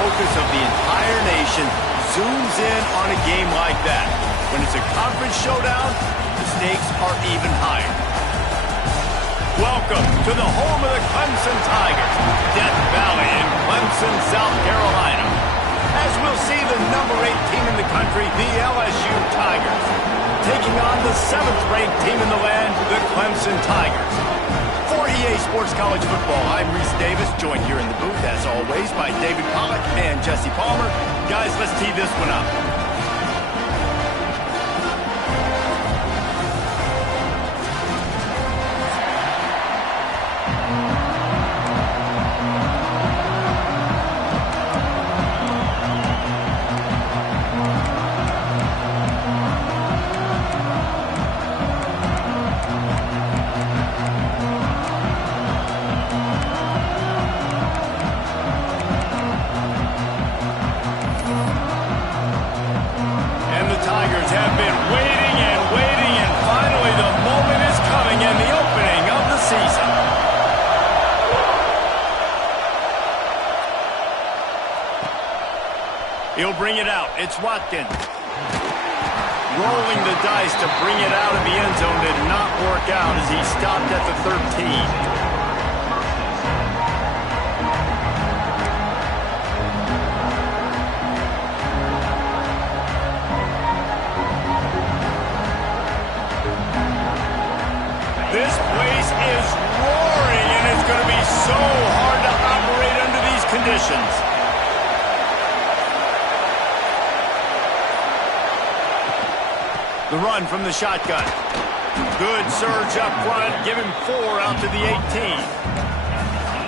focus of the entire nation zooms in on a game like that. When it's a conference showdown, the stakes are even higher. Welcome to the home of the Clemson Tigers, Death Valley in Clemson, South Carolina. As we'll see the number 8 team in the country, the LSU Tigers, taking on the 7th-ranked team in the land, the Clemson Tigers. For EA Sports College Football, I'm Reese Davis, joined here in the booth, as always, by David Pollack and Jesse Palmer. Guys, let's tee this one up. He'll bring it out. It's Watkins. Rolling the dice to bring it out of the end zone did not work out as he stopped at the 13. This place is roaring, and it's going to be so hard to operate under these conditions. The run from the shotgun. Good surge up front. Give him 4 out to the 18.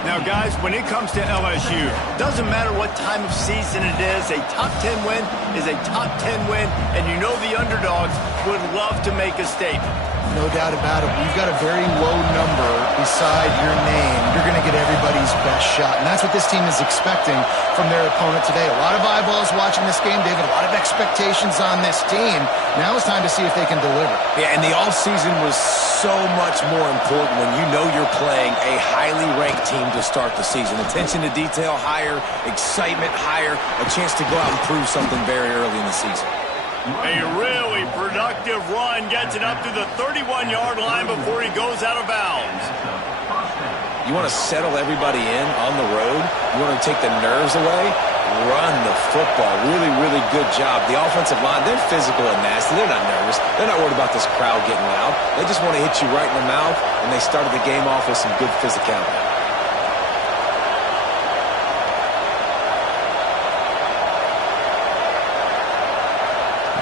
Now, guys, when it comes to LSU, doesn't matter what time of season it is, a top 10 win is a top 10 win, and you know the underdogs would love to make a statement. No doubt about it. You've got a very low number beside your name. You're going to get everybody's best shot, and that's what this team is expecting from their opponent today. A lot of eyeballs watching this game, David. A lot of expectations on this team. Now it's time to see if they can deliver. Yeah, and the offseason was so much more important when you know you're playing a highly ranked team to start the season. Attention to detail higher, excitement higher, a chance to go out and prove something very early in the season. A really productive run gets it up to the 31-yard line before he goes out of bounds. You want to settle everybody in on the road? You want to take the nerves away? Run the football. Really, really good job. The offensive line, they're physical and nasty. They're not nervous. They're not worried about this crowd getting loud. They just want to hit you right in the mouth, and they started the game off with some good physicality.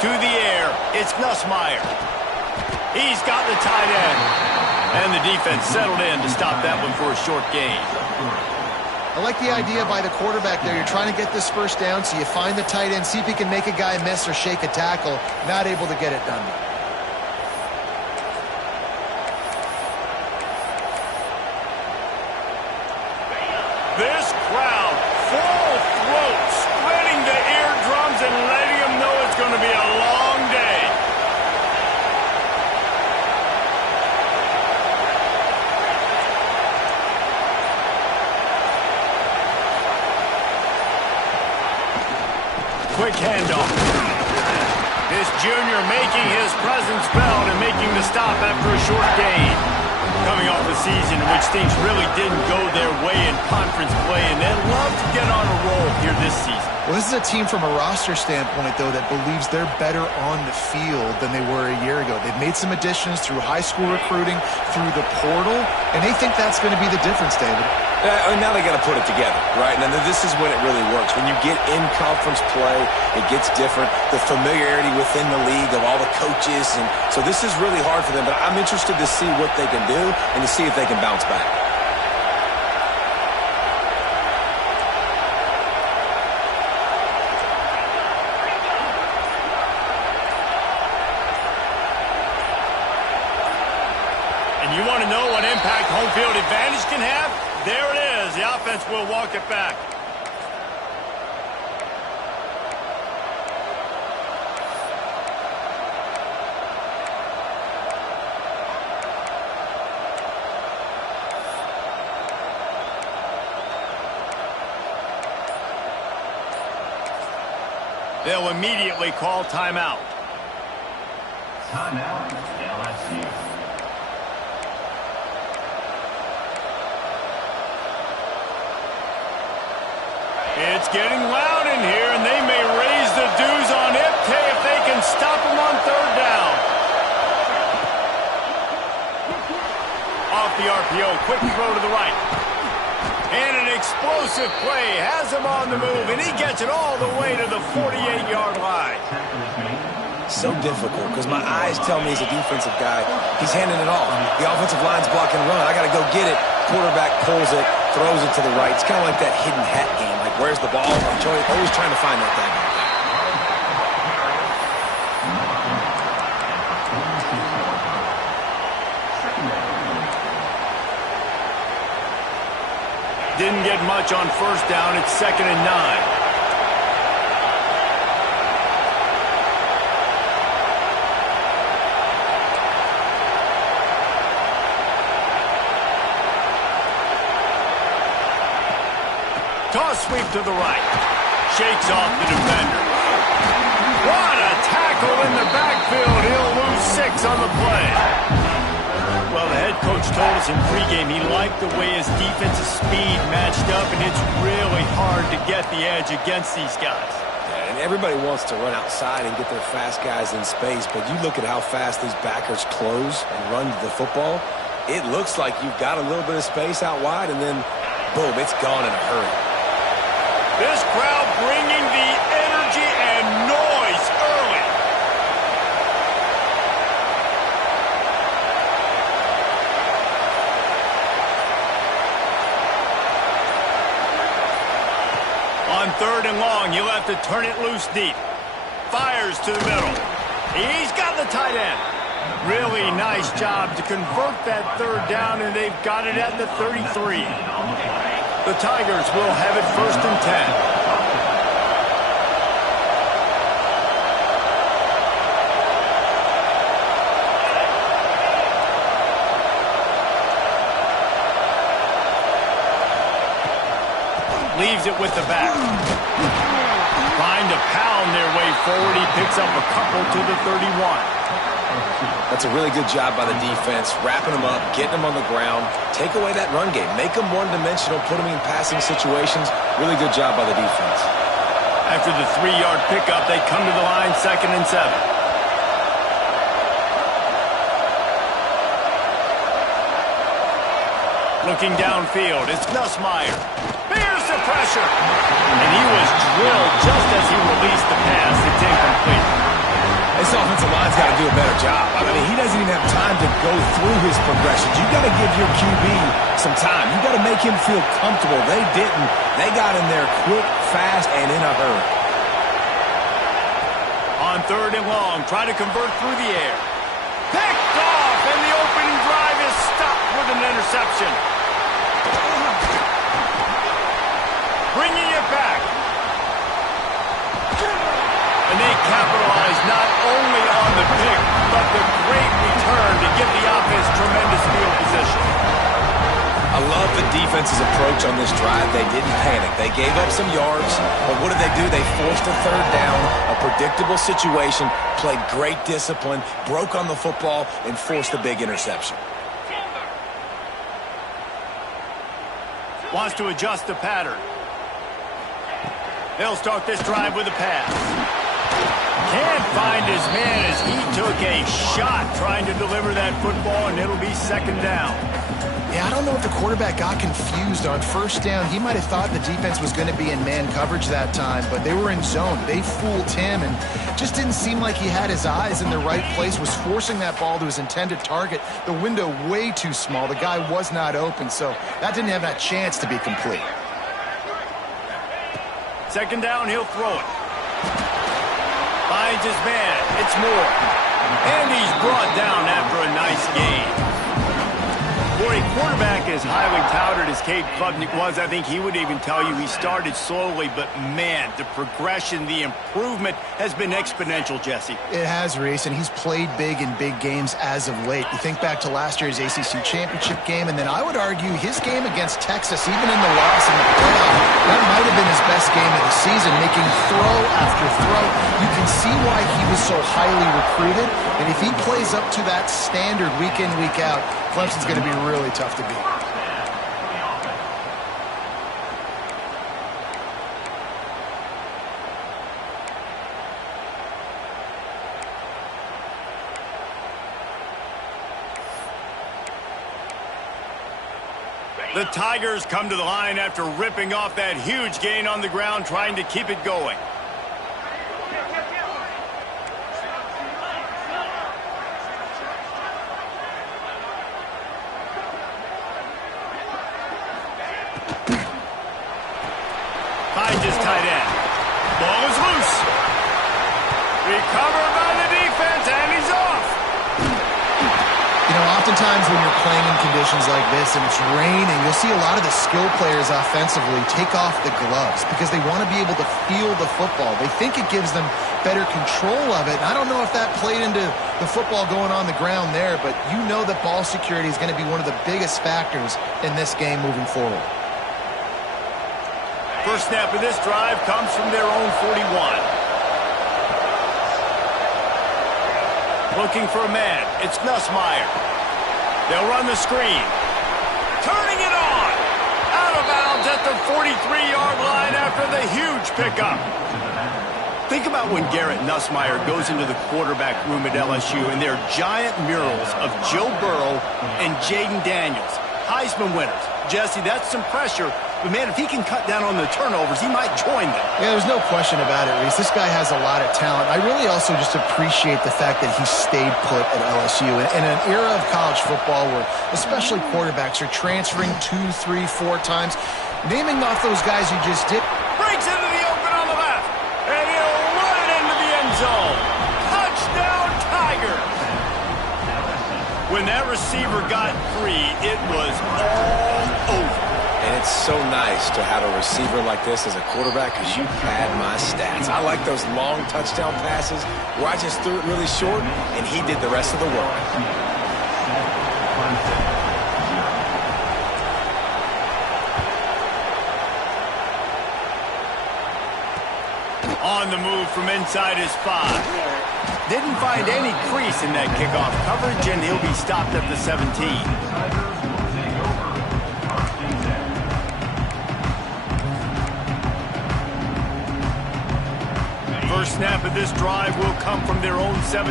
To the air, it's Nussmeier. He's got the tight end. And the defense settled in to stop that one for a short gain. I like the idea by the quarterback there. You're trying to get this first down, so you find the tight end, see if he can make a guy miss or shake a tackle. Not able to get it done. This crowd, full throat, splitting the eardrums and letting them know it's going to be a long day. Quick handoff. This junior making his presence felt and making the stop after a short gain. Coming off a season in which things really didn't go their way in conference play, and they'd love to get on a roll here this season. Well, this is a team from a roster standpoint, though, that believes they're better on the field than they were a year ago. They've made some additions through high school recruiting, through the portal, and they think that's going to be the difference, David. Now they got to put it together, right? And then this is when it really works. When you get in conference play, it gets different. The familiarity within the league of all the coaches, and so this is really hard for them. But I'm interested to see what they can do and to see if they can bounce back. And you want to know what impact home field advantage can have? There it is. The offense will walk it back. They'll immediately call timeout. Timeout, LSU. It's getting loud in here, and they may raise the dues on Ipte if they can stop him on third down. Off the RPO, quick throw to the right. And an explosive play has him on the move, and he gets it all the way to the 48-yard line. So difficult because my eyes tell me as a defensive guy, he's handing it off. The offensive line's blocking run. I got to go get it. Quarterback pulls it, throws it to the right. It's kind of like that hidden hat game. Like, where's the ball? I'm always trying to find that thing. Didn't get much on first down. It's 2nd and 9. Toss sweep to the right. Shakes off the defender. What a tackle in the backfield. He'll lose 6 on the play. Well, the head coach told us in pregame he liked the way his defensive speed matched up, and it's really hard to get the edge against these guys. Yeah, and everybody wants to run outside and get their fast guys in space, but you look at how fast these backers close and run to the football, it looks like you've got a little bit of space out wide, and then, boom, it's gone in a hurry. This crowd bringing the energy and noise early. On 3rd and long, he'll have to turn it loose deep. Fires to the middle. He's got the tight end. Really nice job to convert that 3rd down, and they've got it at the 33. The Tigers will have it 1st and 10. Leaves it with the back. Trying to pound their way forward. He picks up a couple to the 31. That's a really good job by the defense, wrapping them up, getting them on the ground. Take away that run game. Make them one-dimensional, put them in passing situations. Really good job by the defense. After the 3-yard pickup, they come to the line 2nd and 7. Looking downfield, it's Nussmeier. Bears the pressure. And he was drilled just as he released the pass. It's incomplete. This offensive line's got to do a better job. I mean, he doesn't even have time to go through his progressions. You've got to give your QB some time. You've got to make him feel comfortable. They didn't. They got in there quick, fast, and in a hurry. On 3rd and long, try to convert through the air. Picked off, and the opening drive is stopped with an interception. Bringing it back. And they capitalize not only on the pick, but the great return to give the offense tremendous field position. I love the defense's approach on this drive. They didn't panic. They gave up some yards, but what did they do? They forced a 3rd down, a predictable situation, played great discipline, broke on the football, and forced a big interception. Wants to adjust the pattern. They'll start this drive with a pass. Can't find his man as he took a shot trying to deliver that football, and it'll be 2nd down. Yeah, I don't know if the quarterback got confused on 1st down. He might have thought the defense was going to be in man coverage that time, but they were in zone. They fooled him and just didn't seem like he had his eyes in the right place, was forcing that ball to his intended target. The window way too small. The guy was not open, so that didn't have that chance to be complete. 2nd down, he'll throw it. Finds his man. It's Moore. And he's brought down after a nice gain. For a quarterback as highly touted as Cade Klubnik was, I think he would even tell you he started slowly, but man, the progression, the improvement has been exponential, Jesse. It has, Reese, and he's played big in big games as of late. You think back to last year's ACC championship game, and then I would argue his game against Texas, even in the loss in the playoff, that might have been his best game of the season, making throw after throw. You can see why he was so highly recruited, and if he plays up to that standard week in, week out, Clemson's going to be really tough to beat. The Tigers come to the line after ripping off that huge gain on the ground, trying to keep it going. Finds his tight end. Ball is loose. Recovered by the defense, and he's off. You know, oftentimes when you're playing in conditions like this and it's raining, you'll see a lot of the skill players offensively take off the gloves because they want to be able to feel the football. They think it gives them better control of it. And I don't know if that played into the football going on the ground there, but you know that ball security is going to be one of the biggest factors in this game moving forward. First snap of this drive comes from their own 41. Looking for a man. It's Nussmeier. They'll run the screen. Turning it on. Out of bounds at the 43-yard line after the huge pickup. Think about when Garrett Nussmeier goes into the quarterback room at LSU and there are giant murals of Joe Burrow and Jaden Daniels. Heisman winners. Jesse, that's some pressure. But, man, if he can cut down on the turnovers, he might join them. Yeah, there's no question about it, Reese. This guy has a lot of talent. I really also just appreciate the fact that he stayed put at LSU. In an era of college football where especially quarterbacks are transferring 2, 3, 4 times, naming off those guys you just did. Breaks into the open on the left. And he'll run it into the end zone. Touchdown, Tigers. When that receiver got free, it was all over. And it's so nice to have a receiver like this as a quarterback because you had my stats. I like those long touchdown passes where I just threw it really short and he did the rest of the work. On the move from inside his 5. Didn't find any crease in that kickoff coverage, and he'll be stopped at the 17. First snap of this drive will come from their own 17.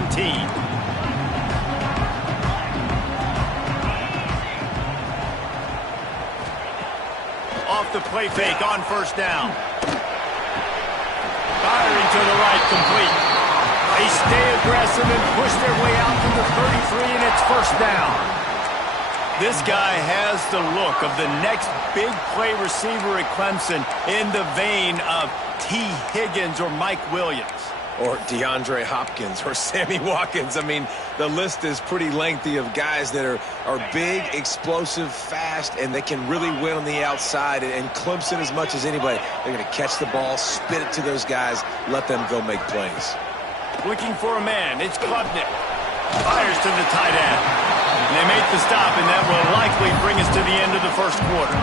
Off the play fake on first down. Firing to the right, complete. They stay aggressive and push their way out to the 33, and it's first down. This guy has the look of the next big play receiver at Clemson in the vein of T. Higgins or Mike Williams. Or DeAndre Hopkins or Sammy Watkins. I mean, the list is pretty lengthy of guys that are big, explosive, fast, and they can really win on the outside. And Clemson, as much as anybody, they're going to catch the ball, spit it to those guys, let them go make plays. Looking for a man. It's Klubnik. Fires to the tight end. And they make the stop, and that will likely bring us to the end of the first quarter.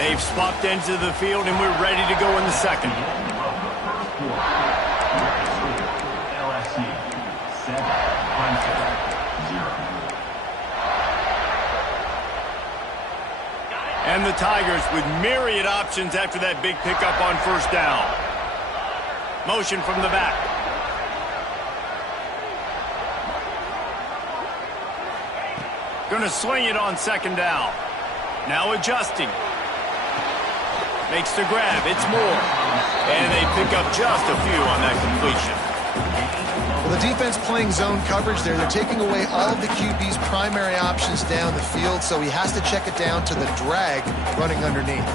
They've swapped ends of the field, and we're ready to go in the second. And the Tigers with myriad options after that big pickup on first down. Motion from the back. Going to sling it on second down. Now adjusting. Makes the grab. It's Moore. And they pick up just a few on that completion. Well, the defense playing zone coverage there. They're taking away all of the QB's primary options down the field, so he has to check it down to the drag running underneath.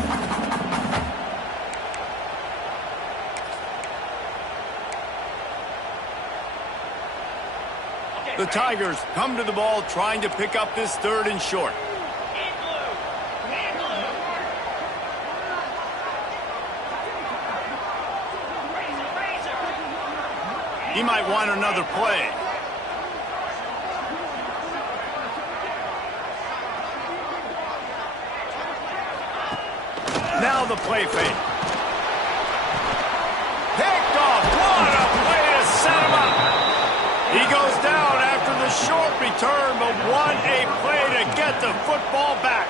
The Tigers come to the ball trying to pick up this 3rd and short. He might want another play. Now the play fake. Picked off. What a way to set him up. He goes down after the short return, but what a play to get the football back.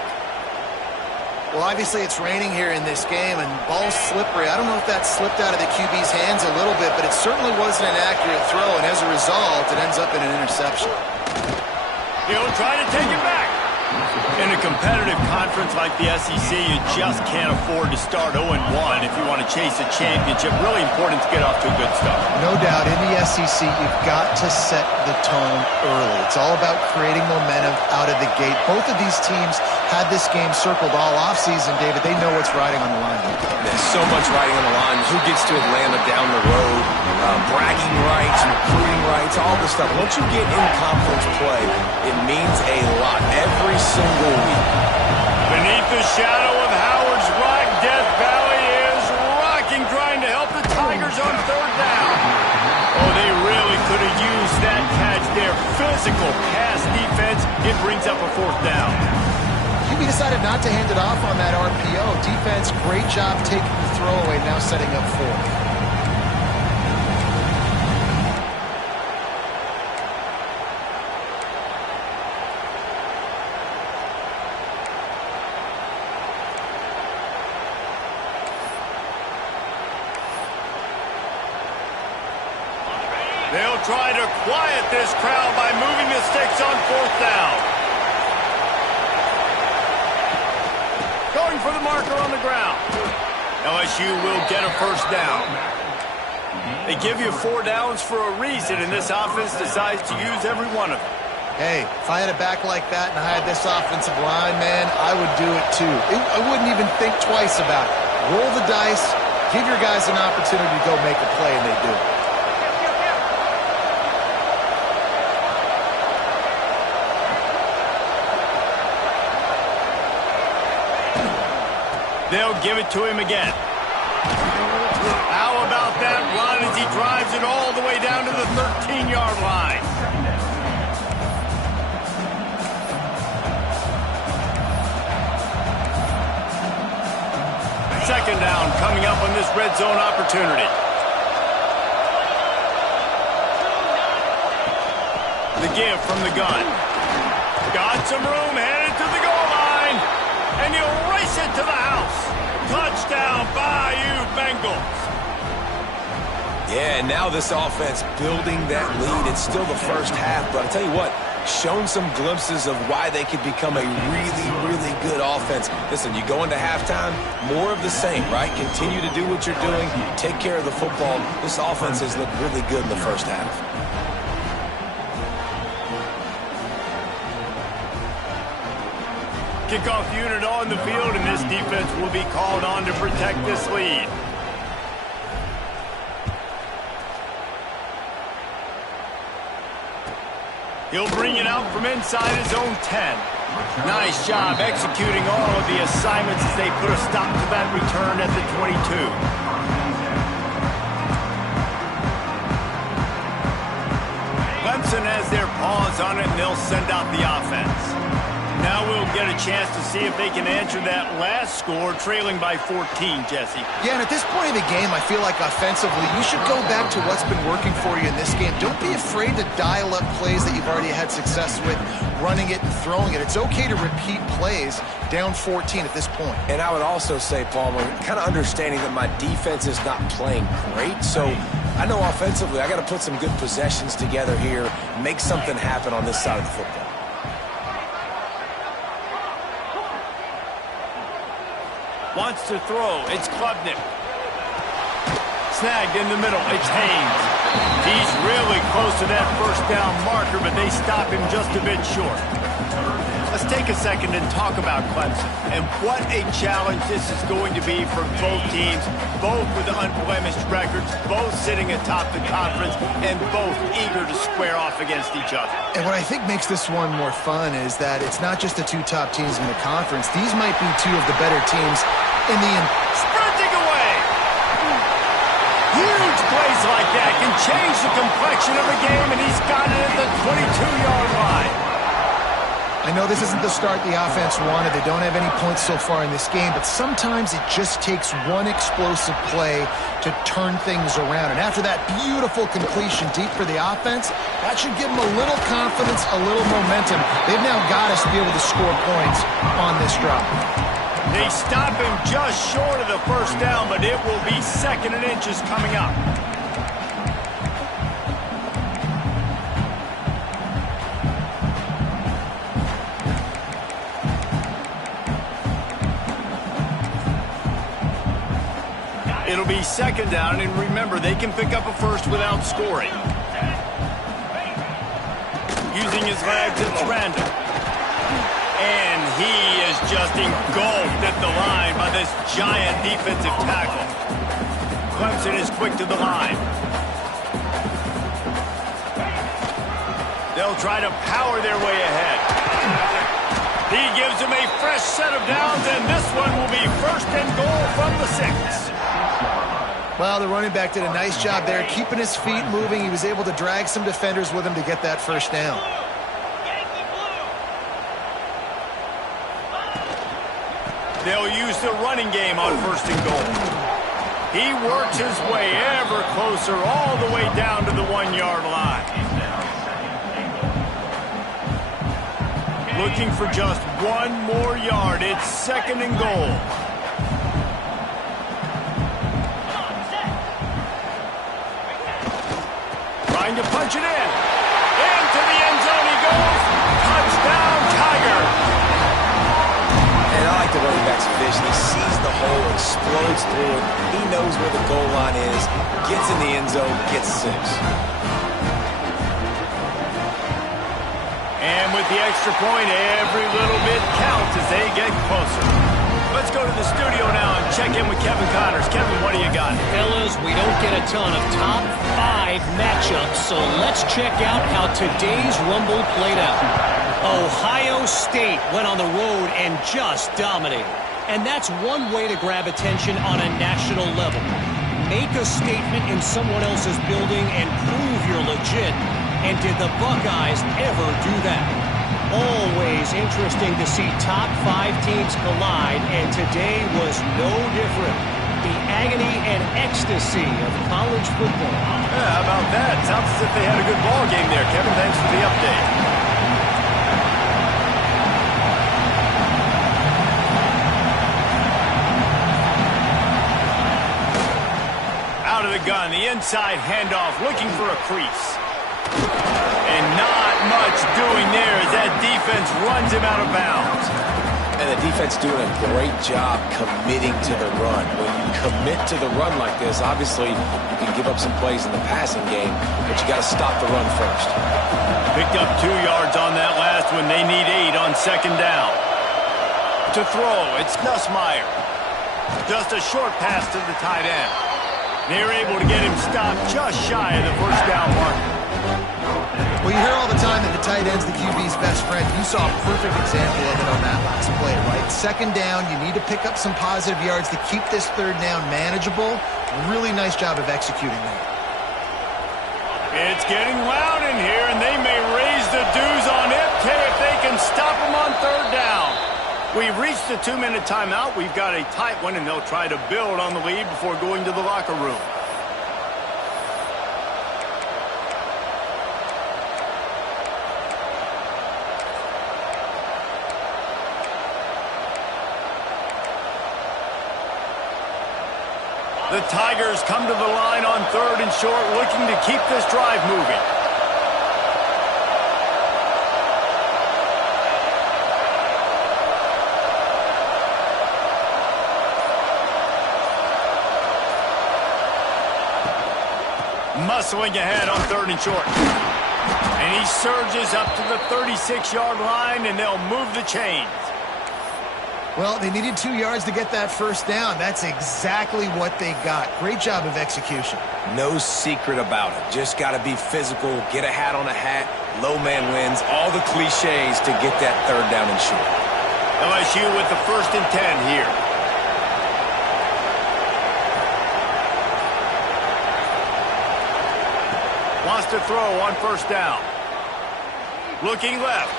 Well, obviously it's raining here in this game, and ball's slippery. I don't know if that slipped out of the QB's hands a little bit, but it certainly wasn't an accurate throw, and as a result, it ends up in an interception. He'll try to take it back. In a competitive conference like the SEC, you just can't afford to start 0-1 if you want to chase a championship. Really important to get off to a good start. No doubt, in the SEC, you've got to set the tone early. It's all about creating momentum out of the gate. Both of these teams had this game circled all offseason, David. They know what's riding on the line. There's so much riding on the line. Who gets to Atlanta down the road? Bragging rights, recruiting rights, all this stuff. Once you get in conference play, it means a lot every single week. Beneath the shadow of Howard's Rock, Death Valley is rocking, trying to help the Tigers on 3rd down. Oh, they really could have used that catch there. Physical pass defense. It brings up a 4th down. QB decided not to hand it off on that RPO. Defense, great job taking the throwaway, now setting up 4th. They'll try to quiet this crowd by moving the sticks on 4th down. Going for the marker on the ground. LSU will get a 1st down. They give you 4 downs for a reason, and this offense decides to use every one of them. Hey, if I had a back like that and I had this offensive line, man, I would do it too. I wouldn't even think twice about it. Roll the dice, give your guys an opportunity to go make a play, and they do it. They'll give it to him again. How about that run as he drives it all the way down to the 13-yard line? Second down coming up on this red zone opportunity. The give from the gun. Got some room, headed to the goal line. And he'll race it to the house. Touchdown, Bayou Bengals. Yeah, and now this offense building that lead. It's still the first half, but I'll tell you what, shown some glimpses of why they could become a really, really good offense. Listen, you go into halftime, more of the same, right? Continue to do what you're doing, take care of the football. This offense has looked really good in the first half. Kickoff unit on the field, and this defense will be called on to protect this lead. He'll bring it out from inside his own 10. Nice job executing all of the assignments as they put a stop to that return at the 22. Clemson has their paws on it, and they'll send out the offense. Now we'll get a chance to see if they can answer that last score, trailing by 14, Jesse. Yeah, and at this point in the game, I feel like offensively, you should go back to what's been working for you in this game. Don't be afraid to dial up plays that you've already had success with, running it and throwing it. It's okay to repeat plays down 14 at this point. And I would also say, Palmer, kind of understanding that my defense is not playing great, so I know offensively I got to put some good possessions together here, make something happen on this side of the football. Wants to throw. It's Klubnik. Snagged in the middle. It's Haynes. He's really close to that 1st down marker, but they stop him just a bit short. A Let's take a second and talk about Clemson and what a challenge this is going to be for both teams, both with unblemished records, both sitting atop the conference, and both eager to square off against each other. And what I think makes this one more fun is that it's not just the two top teams in the conference. These might be two of the better teams in the... Sprinting away! Huge plays like that can change the complexion of a game, and he's got it at the 22-yard line. I know this isn't the start the offense wanted. They don't have any points so far in this game, but sometimes it just takes one explosive play to turn things around. And after that beautiful completion deep for the offense, that should give them a little confidence, a little momentum. They've now got us to be able to score points on this drive. They stop him just short of the first down, but it will be 2nd and inches coming up. It'll be 2nd down, and remember, they can pick up a first without scoring. Using his legs, it's random. And he is just engulfed at the line by this giant defensive tackle. Clemson is quick to the line. They'll try to power their way ahead. He gives them a fresh set of downs, and this one will be 1st and goal from the 6. Well, the running back did a nice job there, keeping his feet moving. He was able to drag some defenders with him to get that first down. They'll use the running game on 1st and goal. He works his way ever closer all the way down to the 1-yard line. Looking for just one more yard. It's 2nd and goal. Trying to punch it in. Into the end zone he goes. Touchdown, Tigers. And I like the running back's vision. He sees the hole, explodes through it. He knows where the goal line is, gets in the end zone, gets 6. And with the extra point, every little bit counts as they get closer. Let's go to the studio now and check in with Kevin Connors. Kevin, what do you got? Fellas, we don't get a ton of top 5 matchups, so let's check out how today's Rumble played out. Ohio State went on the road and just dominated. And that's one way to grab attention on a national level. Make a statement in someone else's building and prove you're legit. And did the Buckeyes ever do that? Always interesting to see top 5 teams collide, and today was no different. The agony and ecstasy of college football. Yeah, how about that? Sounds as if they had a good ball game there. Kevin, thanks for the update. Out of the gun, the inside handoff, looking for a crease. And not much doing there as that defense runs him out of bounds. And the defense doing a great job committing to the run. When you commit to the run like this, obviously you can give up some plays in the passing game, but you got to stop the run first. Picked up 2 yards on that last one. They need 8 on 2nd down. To throw, it's Nussmeier. Just a short pass to the tight end. They're able to get him stopped just shy of the 1st down mark. Well, you hear all the time that the tight end's the QB's best friend. You saw a perfect example of it on that last play, right? 2nd down, you need to pick up some positive yards to keep this 3rd down manageable. Really nice job of executing that. It's getting loud in here, and they may raise the dues on Ipke if they can stop him on 3rd down. We've reached the 2-minute timeout. We've got a tight one, and they'll try to build on the lead before going to the locker room. The Tigers come to the line on 3rd and short, looking to keep this drive moving. Muscling ahead on 3rd and short. And he surges up to the 36-yard line, and they'll move the chains. Well, they needed 2 yards to get that first down. That's exactly what they got. Great job of execution. No secret about it. Just got to be physical, get a hat on a hat, low man wins, all the cliches to get that third down and short. LSU with the 1st and 10 here. Wants to throw on 1st down. Looking left.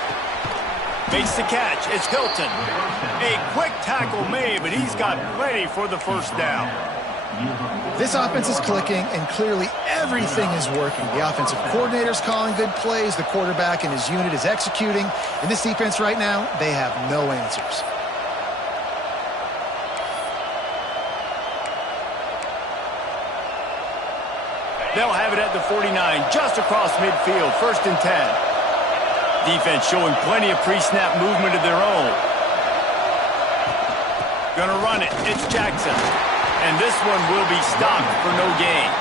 Makes the catch. It's Hilton. A quick tackle made, but he's got plenty for the 1st down. This offense is clicking, and clearly everything is working. The offensive coordinator's calling good plays. The quarterback and his unit is executing. In this defense right now, they have no answers. They'll have it at the 49, just across midfield, 1st and 10. Defense showing plenty of pre-snap movement of their own. Gonna run it. It's Jackson. And this one will be stopped for no gain.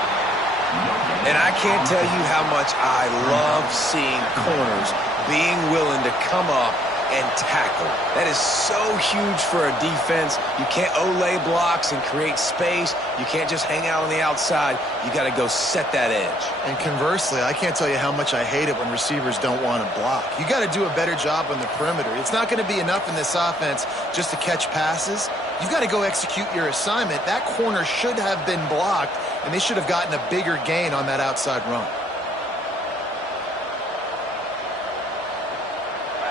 And I can't tell you how much I love seeing corners being willing to come up and tackle. That is so huge for a defense. You can't olay blocks and create space. You can't just hang out on the outside. You got to go set that edge. And conversely, I can't tell you how much I hate it when receivers don't want to block. You got to do a better job on the perimeter. It's not going to be enough in this offense just to catch passes. You've got to go execute your assignment. That corner should have been blocked, and they should have gotten a bigger gain on that outside run.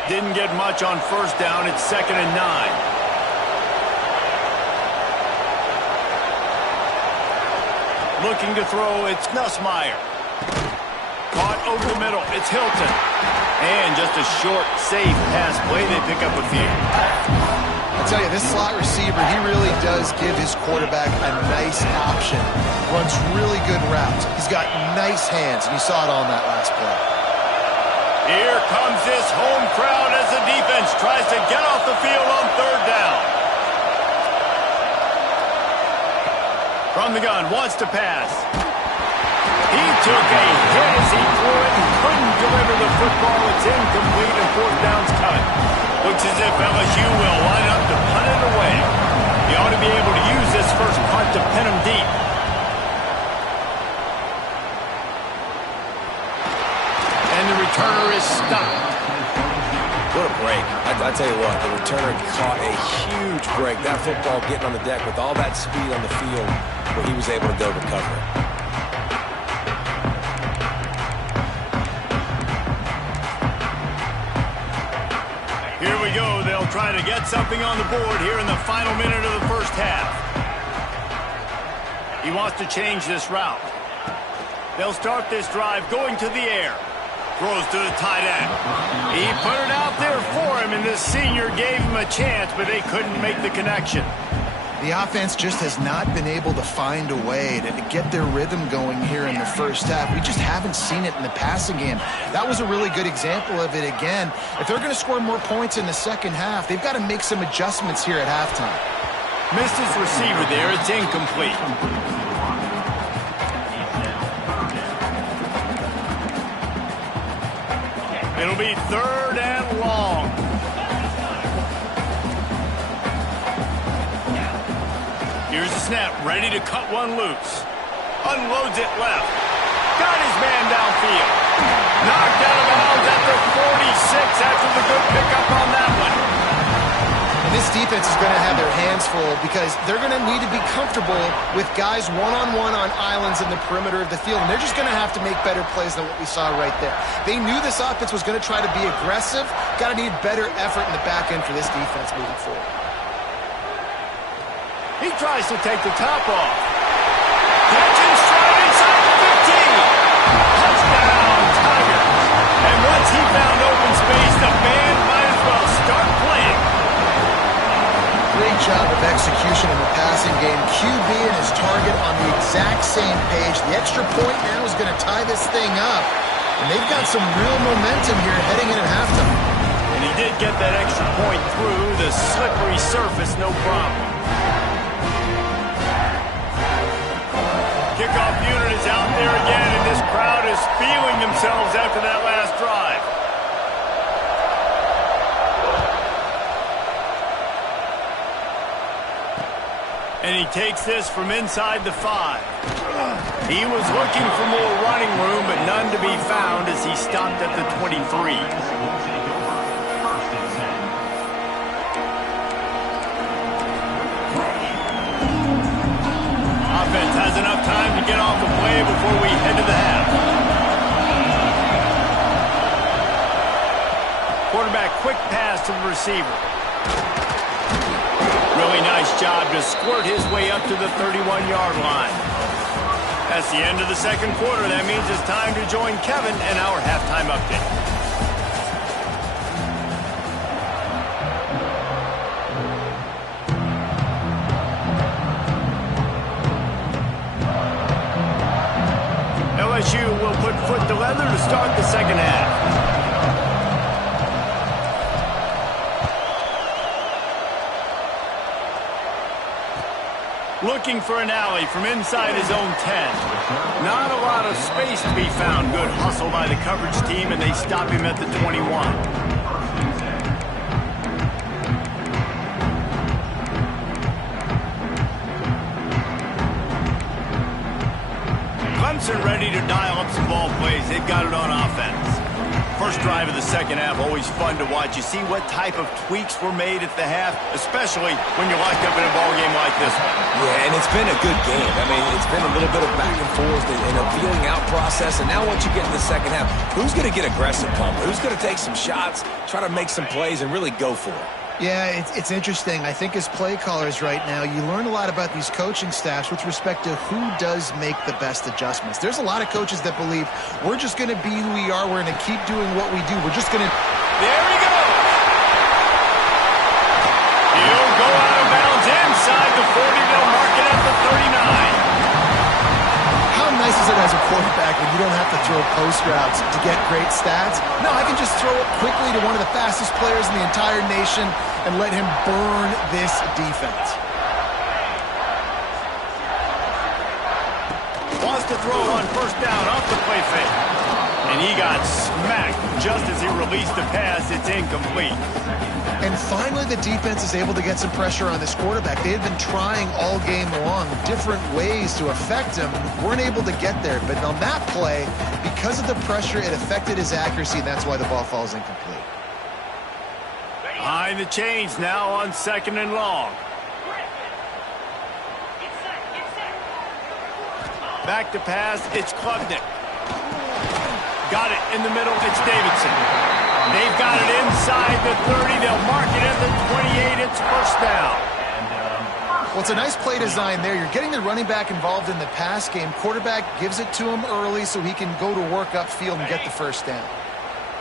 Didn't get much on 1st down. It's 2nd and 9. Looking to throw, it's Nussmeier. Caught over the middle, it's Hilton. And just a short, safe pass play. They pick up a few. I tell you, this slot receiver, he really does give his quarterback a nice option. Runs really good routes. He's got nice hands, and you saw it on that last play. Here comes this home crowd as the defense tries to get off the field on 3rd down. From the gun, wants to pass. He took a hit as he threw it and couldn't deliver the football. It's incomplete and 4th down's cut. Looks as if LSU will line up to punt it away. He ought to be able to use this first punt to pin him deep. And the returner is stopped. What a break. I tell you what, the returner caught a huge break. That football getting on the deck with all that speed on the field where he was able to go recover it. Here we go. They'll try to get something on the board here in the final minute of the 1st half. He wants to change this route. They'll start this drive going to the air. Throws to the tight end. He put it out there for him, and this senior gave him a chance, but they couldn't make the connection. The offense just has not been able to find a way to get their rhythm going here in the 1st half. We just haven't seen it in the passing game. That was a really good example of it again. If they're going to score more points in the 2nd half, they've got to make some adjustments here at halftime. Missed his receiver there. It's incomplete. It'll be 3rd and long. Here's the snap, ready to cut one loose. Unloads it left. Got his man downfield. Knocked out of bounds at the 46 after the good pickup on that one. And this defense is going to have their hands full because they're going to need to be comfortable with guys one-on-one on islands in the perimeter of the field. And they're just going to have to make better plays than what we saw right there. They knew this offense was going to try to be aggressive. Got to need better effort in the back end for this defense moving forward. He tries to take the top off. Catching straight inside the 15. Touchdown, Tigers. And once he found open space, the band might as well start playing. Great job of execution in the passing game. QB and his target on the exact same page. The extra point now is going to tie this thing up. And they've got some real momentum here heading in at halftime. And he did get that extra point through the slippery surface, no problem. Kickoff unit is out there again, and this crowd is just feeling themselves after that last drive. And he takes this from inside the 5. He was looking for more running room, but none to be found as he stopped at the 23. Offense has enough time to get off the play before we head to the half. Quarterback quick pass to the receiver. Really nice job to squirt his way up to the 31-yard line. That's the end of the second quarter. That means it's time to join Kevin and our halftime update. LSU will put foot to leather to start the second half. Looking for an alley from inside his own 10. Not a lot of space to be found. Good hustle by the coverage team, and they stop him at the 21. Clemson ready to dial up some ball plays. They've got it on offense. First drive of the second half, always fun to watch. You see what type of tweaks were made at the half, especially when you're locked up in a ball game like this one. Yeah, and it's been a good game. I mean, it's been a little bit of back and forth and a feeling out process. And now once you get in the second half, who's going to get aggressive, Pump? Who's going to take some shots, try to make some plays, and really go for it? Yeah, it's interesting. I think as play callers right now, you learn a lot about these coaching staffs with respect to who does make the best adjustments. There's a lot of coaches that believe we're just going to be who we are. We're going to keep doing what we do. We're just going to... There he goes! He'll go out of bounds inside the 40. They'll mark it at the 39. How nice is it as a quarterback when you don't have to throw post routes to get great stats? No, I can just throw it quickly to one of the fastest players in the entire nation and let him burn this defense. Wants to throw on first down off the play fake. And he got smacked just as he released the pass. It's incomplete. And finally, the defense is able to get some pressure on this quarterback. They had been trying all game long different ways to affect him. Weren't able to get there. But on that play, because of the pressure, it affected his accuracy, and that's why the ball falls incomplete. Behind the chains now on second and long. Back to pass, it's Klubnik. Got it in the middle, it's Davidson. They've got it inside the 30. They'll mark it at the 28. It's first down. Well, it's a nice play design there. You're getting the running back involved in the pass game. Quarterback gives it to him early so he can go to work upfield and get the first down.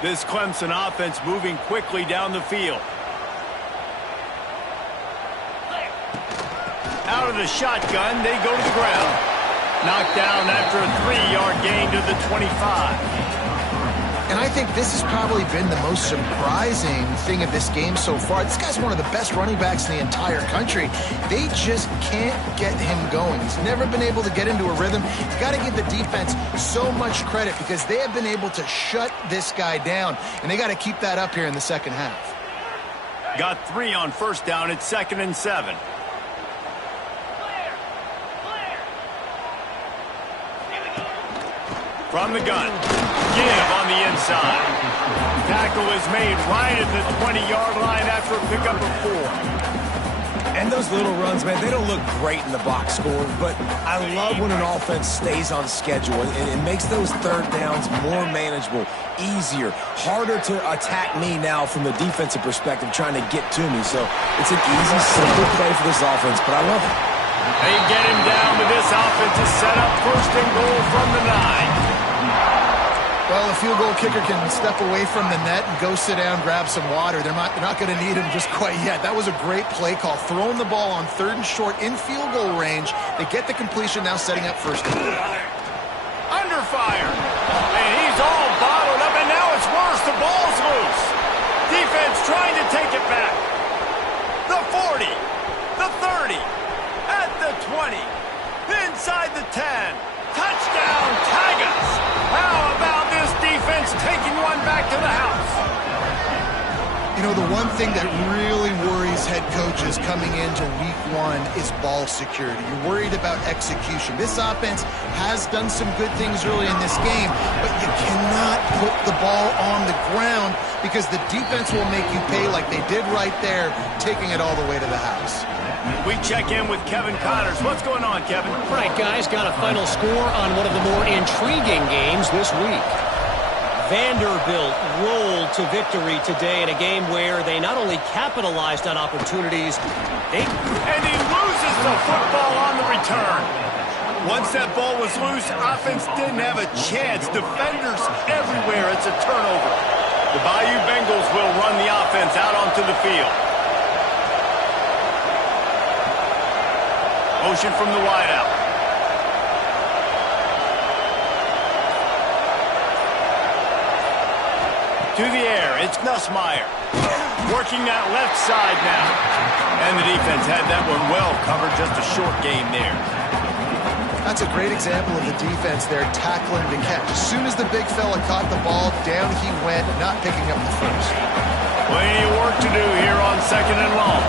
This Clemson offense moving quickly down the field. Out of the shotgun, they go to the ground. Knocked down after a 3-yard gain to the 25. And I think this has probably been the most surprising thing of this game so far. This guy's one of the best running backs in the entire country. They just can't get him going. He's never been able to get into a rhythm. You got to give the defense so much credit because they have been able to shut this guy down, and they got to keep that up here in the second half. Got 3 on first down. It's 2nd and 7. From the gun, give on the inside. Tackle is made right at the 20-yard line after a pickup of 4. And those little runs, man, they don't look great in the box score, but I love when an offense stays on schedule. It makes those third downs more manageable, easier, harder to attack me now from the defensive perspective trying to get to me. So it's an easy, simple play for this offense, but I love it. They get him down with this offense to set up first and goal from the 9. Well, a field goal kicker can step away from the net and go sit down, grab some water. They're not going to need him just quite yet. That was a great play call. Throwing the ball on 3rd and short in field goal range. They get the completion, now setting up first and goal. Under fire. And he's all bottled up, and now it's worse. The ball's loose. Defense trying to take it back. The 40. The 30. At the 20. Inside the 10. Touchdown, Tigers. How offense taking one back to the house. You know, the one thing that really worries head coaches coming into week one is ball security. You're worried about execution. This offense has done some good things early in this game, but you cannot put the ball on the ground because the defense will make you pay like they did right there, taking it all the way to the house. We check in with Kevin Connors. What's going on, Kevin? All right, guys, got a final score on one of the more intriguing games this week. Vanderbilt rolled to victory today in a game where they not only capitalized on opportunities, and he loses the football on the return. Once that ball was loose, offense didn't have a chance. Defenders everywhere. It's a turnover. The Bayou Bengals will run the offense out onto the field. Motion from the wideout. To the air, it's Nussmeier. Working that left side now. And the defense had that one well covered, just a short game there. That's a great example of the defense there tackling the catch. As soon as the big fella caught the ball, down he went, not picking up the first. Plenty of work to do here on 2nd and long.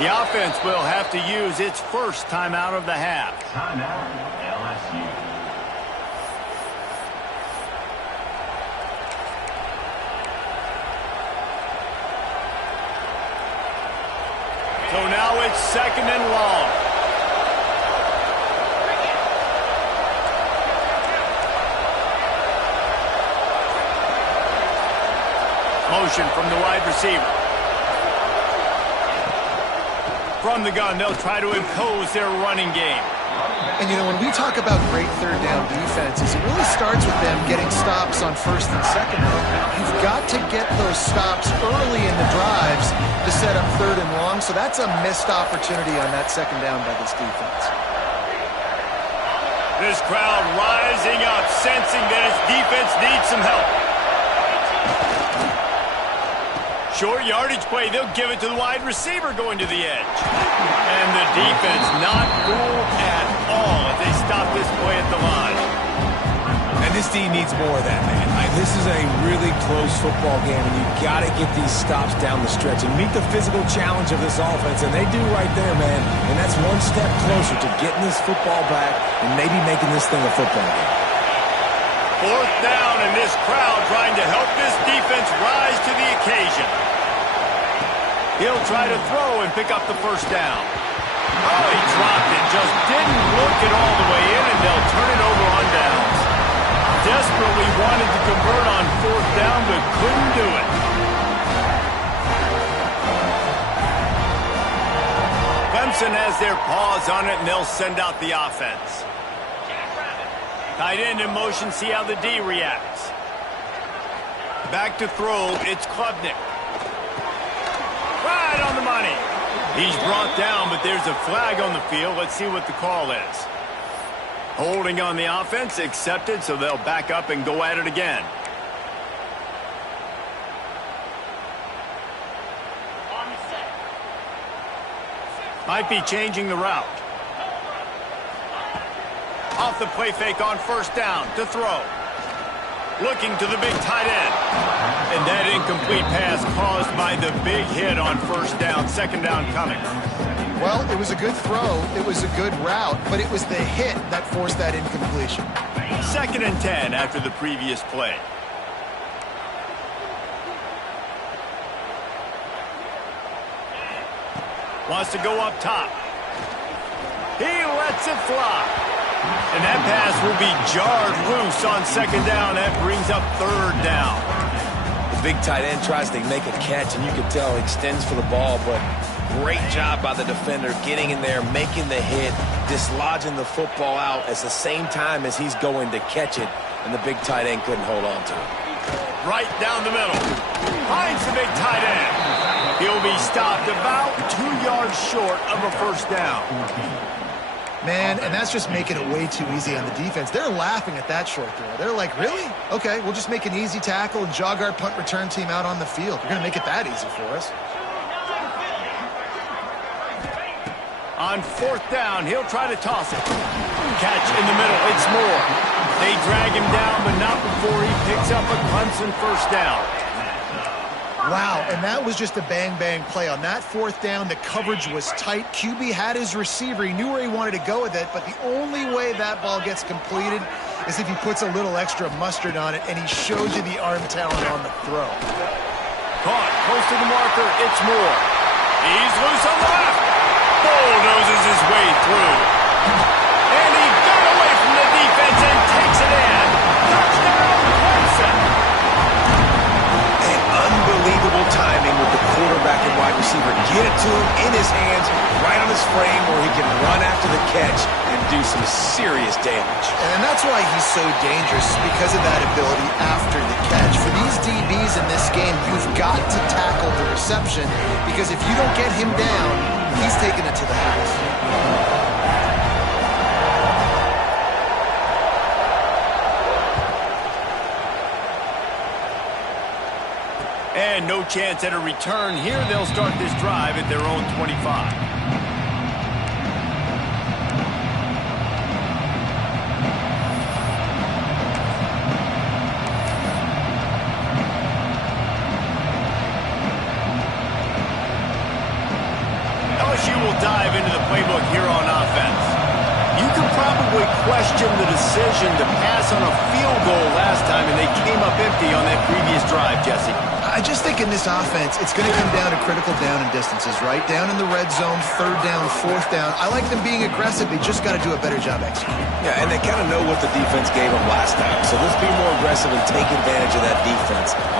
The offense will have to use its first timeout of the half. Timeout, LSU. So now it's 2nd and long. Motion from the wide receiver. From the gun, they'll try to impose their running game. And, you know, when we talk about great third down defenses, it really starts with them getting stops on 1st and 2nd. You've got to get those stops early in the drives to set up 3rd and long, so that's a missed opportunity on that 2nd down by this defense. This crowd rising up, sensing that its defense needs some help. Short yardage play, they'll give it to the wide receiver going to the edge. And the defense not fooled at all as they stop this play at the line. And this D needs more of that, man. This is a really close football game, and you've got to get these stops down the stretch and meet the physical challenge of this offense, and they do right there, man. And that's one step closer to getting this football back and maybe making this thing a football game. 4th down, and this crowd trying to help this defense rise to the occasion. He'll try to throw and pick up the 1st down. Oh, he dropped it. Just didn't look it all the way in, and they'll turn it over on downs. Desperately wanted to convert on 4th down, but couldn't do it. Clemson has their paws on it, and they'll send out the offense. Tight end in motion, see how the D reacts. Back to throw, it's Klubnik. Right on the money. He's brought down, but there's a flag on the field. Let's see what the call is. Holding on the offense, accepted, so they'll back up and go at it again. Might be changing the route. Off the play fake on 1st down to throw. Looking to the big tight end. And that incomplete pass caused by the big hit on 1st down. 2nd down coming. Well, it was a good throw. It was a good route, but it was the hit that forced that incompletion. 2nd and 10 after the previous play. Wants to go up top. He lets it fly. And that pass will be jarred loose on 2nd down. That brings up 3rd down. The big tight end tries to make a catch, and you can tell he extends for the ball, but great job by the defender getting in there, making the hit, dislodging the football out at the same time as he's going to catch it, and the big tight end couldn't hold on to it. Right down the middle. Finds the big tight end. He'll be stopped about 2 yards short of a 1st down. Man, and that's just making it way too easy on the defense. They're laughing at that short throw. They're like, really? Okay, we'll just make an easy tackle and jog our punt return team out on the field. You're going to make it that easy for us. On fourth down, he'll try to toss it. Catch in the middle. It's Moore. They drag him down, but not before he picks up a Clemson first down. Wow, and that was just a bang-bang play. On that fourth down, the coverage was tight. QB had his receiver. He knew where he wanted to go with it, but the only way that ball gets completed is if he puts a little extra mustard on it, and he shows you the arm talent on the throw. Caught, close to the marker, it's Moore. He's loose on the left. Bulldozes his way through. And he got away from the defense and takes it in. Touchdown, Clemson. Unbelievable timing with the quarterback and wide receiver. Get it to him in his hands, right on his frame where he can run after the catch and do some serious damage. And that's why he's so dangerous, because of that ability after the catch. For these DBs in this game, you've got to tackle the reception, because if you don't get him down, he's taking it to the house. And no chance at a return here. They'll start this drive at their own 25. LSU will dive into the playbook here on offense. You can probably question the decision to pass on a field goal last time, and they came up empty on that previous drive, Jesse. I just think in this offense, it's going to come down to critical down and distances, right? Down in the red zone, third down, fourth down. I like them being aggressive. They just got to do a better job executing. Yeah, and they kind of know what the defense gave them last time. So let's be more aggressive and take advantage of that defense.